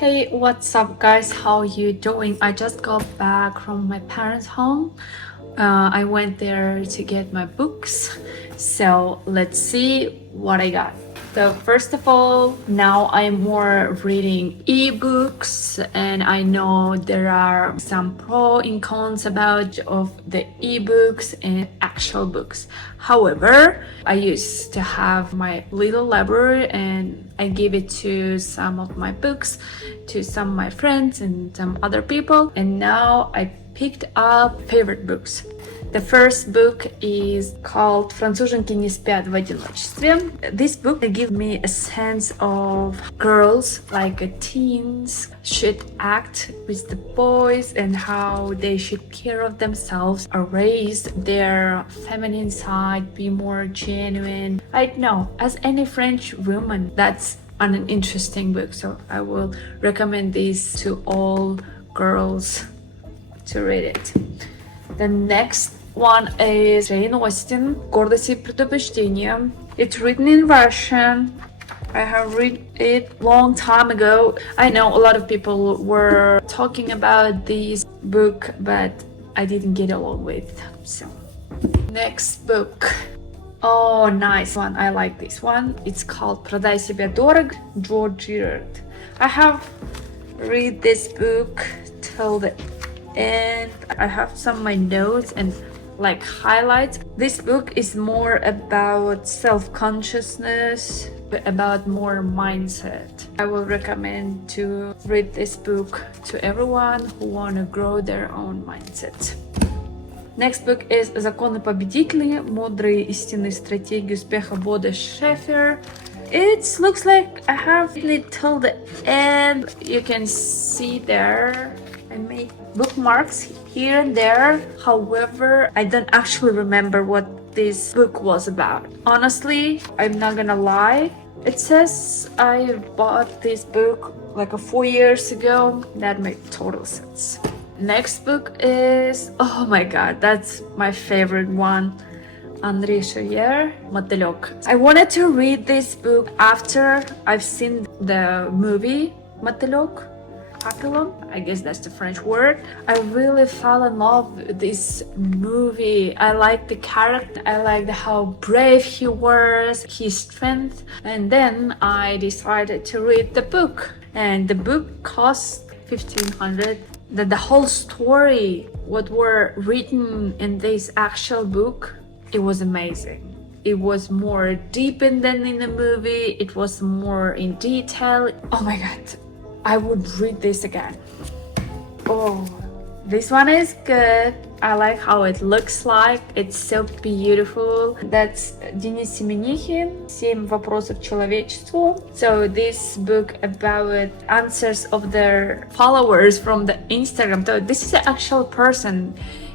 Hey, what's up guys? How you doing? I just got back from my parents' home. I went there to get my books. So let's see what I got. So first of all, now I'm more reading ebooks, and I know there are some pro and cons about of the ebooks and actual books. However, I used to have my little library and I gave it to some of my books, to some of my friends and some other people, and now I picked up favorite books. The first book is called «Француженки не спят в одиночестве». This book gives me a sense of girls, like teens, should act with the boys and how they should care of themselves, erase their feminine side, be more genuine. I know, as any French woman, that's an interesting book, so I will recommend this to all girls to read it. The next one is Jane Austen, «Гордость и предубеждение». It's written in Russian. I have read it long time ago. I know a lot of people were talking about this book, but I didn't get along with. So, next book. Oh, nice one. I like this one. It's called «Продай себя дорого», George Gerard. I have read this book till the end. I have some of my notes and like highlights. This book is more about self-consciousness, about more mindset. I will recommend to read this book to everyone who want to grow their own mindset. Next book is «Законы победителей. Мудрые истинные стратегии успеха» Бода Шефер. It looks like I have it till the end. You can see there I made bookmarks here and there. However, I don't actually remember what this book was about. Honestly, I'm not gonna lie. It says I bought this book like 4 years ago. That made total sense. Next book is, oh my god, that's my favorite one. Enriched, Мотылёк. I wanted to read this book after I've seen the movie Мотылёк. Papillon, I guess that's the French word. I really fell in love with this movie. I like the character, I liked how brave he was, his strength, and then I decided to read the book. And the book cost 1,500. The whole story, what were written in this actual book, it was amazing. It was more deep than in the movie. It was more in detail. Oh my god. I would read this again. Oh, this one is good. I like how it looks like. It's so beautiful. That's Денис Семенихин, «7 вопросов человечеству». So this book about answers of their followers from the Instagram. So this is an actual person.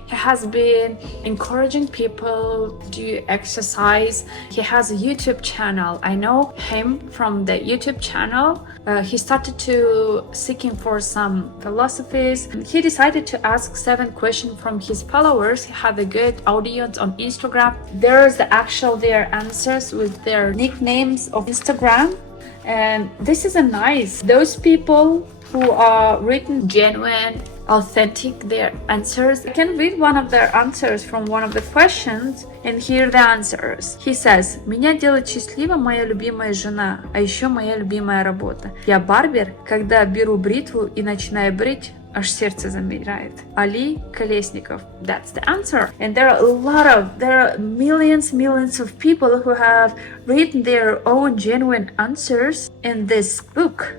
He has been encouraging people to do exercise. He has a YouTube channel. I know him from the YouTube channel. He started to seeking for some philosophies. He decided to ask 7 questions from his followers. He had a good audience on Instagram. There's the actual their answers with their nicknames of Instagram. And this is a nice. Those people who are written genuine, authentic their answers. I can read one of their answers from one of the questions and hear the answers. He says: «Меня делает счастливой моя любимая жена, а еще моя любимая работа. Я барбер, когда беру бритву и начинаю брить, аж сердце замирает». Ali Kolesnikov. That's the answer. And there are millions of people who have written their own genuine answers in this book.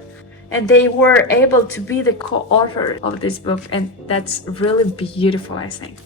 And they were able to be the co-author of this book, and that's really beautiful, I think.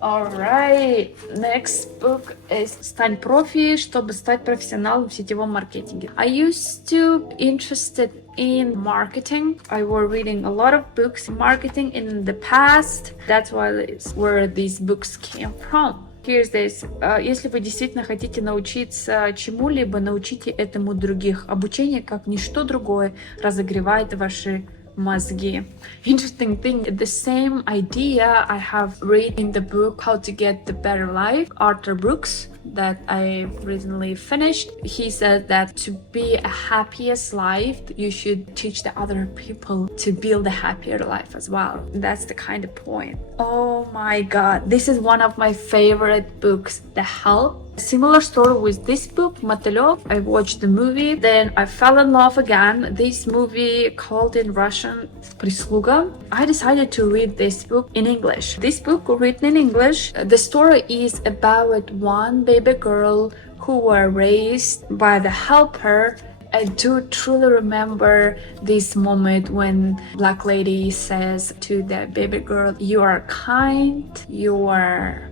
Alright, next book is «Стань профи, чтобы стать профессионалом в сетевом маркетинге». I used to be interested in marketing. I was reading a lot of books in marketing in the past. That's where these books came from. Here's this. Если вы действительно хотите научиться чему-либо, научите этому других. Обучение, как ничто другое, разогревает ваши мозги. Interesting thing, the same idea I have read in the book How to Get the Better Life, Arthur Brooks. that I recently finished. He said that to be a happiest life, you should teach the other people to build a happier life as well. That's the kind of point. Oh my god, this is one of my favorite books, The Help. Similar story with this book, Мотылёк. I watched the movie, then I fell in love again. This movie called in Russian Прислуга. I decided to read this book in English. This book written in English, the story is about one baby girl who were raised by the helper. I do truly remember this moment when Black Lady says to the baby girl, you are kind, you are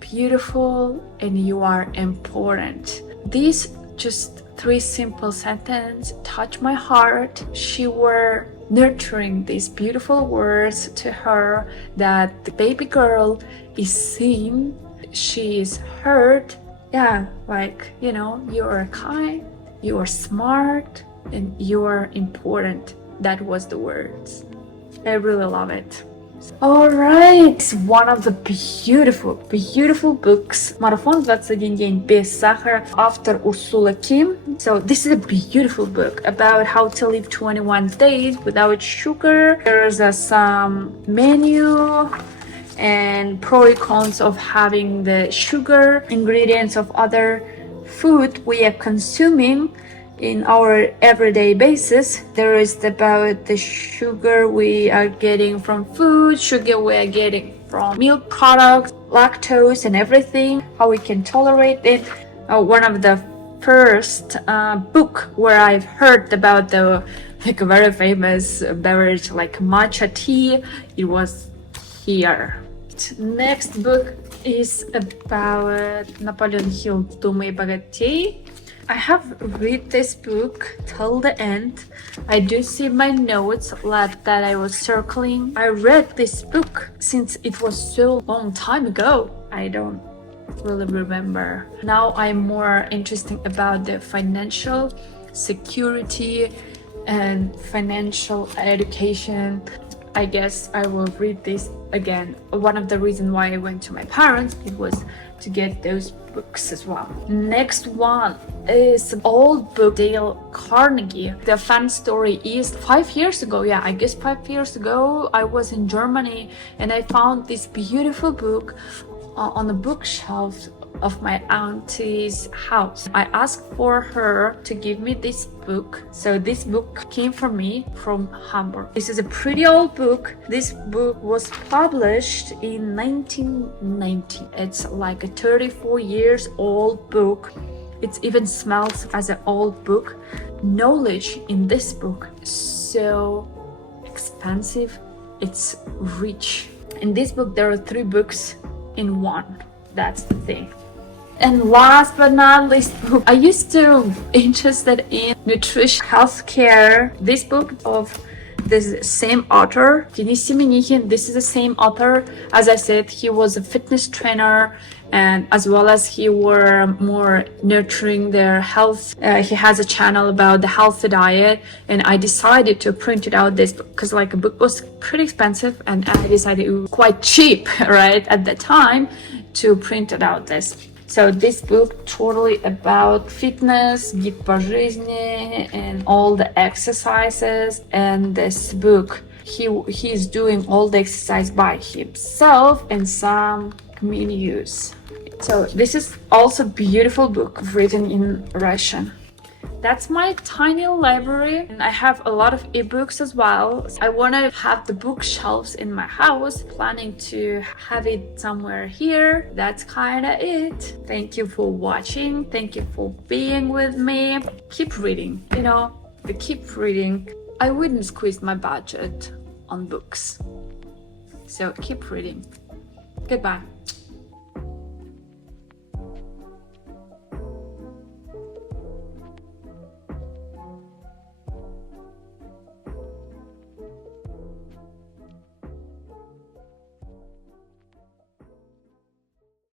beautiful, and you are important. These just 3 simple sentences touch my heart. She were nurturing these beautiful words to her that the baby girl is seen, she is heard. Yeah, like, you know, you are kind, you are smart, and you are important. That was the words. I really love it. Alright, one of the beautiful books. Марафон 21 день без сахара. Автор Урсула Ким. So this is a beautiful book about how to live 21 days without sugar. There's some menu and pro and cons of having the sugar, ingredients of other food we are consuming in our everyday basis. There is about the sugar we are getting from food, sugar we are getting from milk products, lactose and everything, how we can tolerate it. One of the first book where I've heard about the like a very famous beverage like matcha tea, it was here. Next book is about Napoleon Hill, Думай богатей. I have read this book till the end. I do see my notes that I was circling. I read this book since it was so long time ago. I don't really remember. Now I'm more interested about the financial security and financial education. I guess I will read this again. One of the reasons why I went to my parents, it was to get those books as well. Next one is an old book, Dale Carnegie. The fun story is 5 years ago, yeah, I guess 5 years ago, I was in Germany and I found this beautiful book on the bookshelf of my auntie's house. I asked for her to give me this book. So this book came from me from Hamburg. This is a pretty old book. This book was published in 1990. It's like a 34 years old book. It even smells as an old book. Knowledge in this book is so expansive. It's rich. In this book, there are 3 books in one. That's the thing. And last but not least book, I used to interested in nutrition, healthcare. This book of this same author, Denis Semenihin, this is the same author. As I said, he was a fitness trainer and as well as he were more nurturing their health. He has a channel about the healthy diet and I decided to print it out this book because like a book was pretty expensive and I decided it was quite cheap, right, at the time to print it out this. So this book totally about fitness, гид по жизни, and all the exercises. And this book, he's doing all the exercise by himself and some menus. So this is also a beautiful book written in Russian. That's my tiny library and I have a lot of ebooks as well. I want to have the bookshelves in my house, planning to have it somewhere here. That's kind of it. Thank you for watching. Thank you for being with me. Keep reading, you know, keep reading. I wouldn't squeeze my budget on books. So keep reading. Goodbye.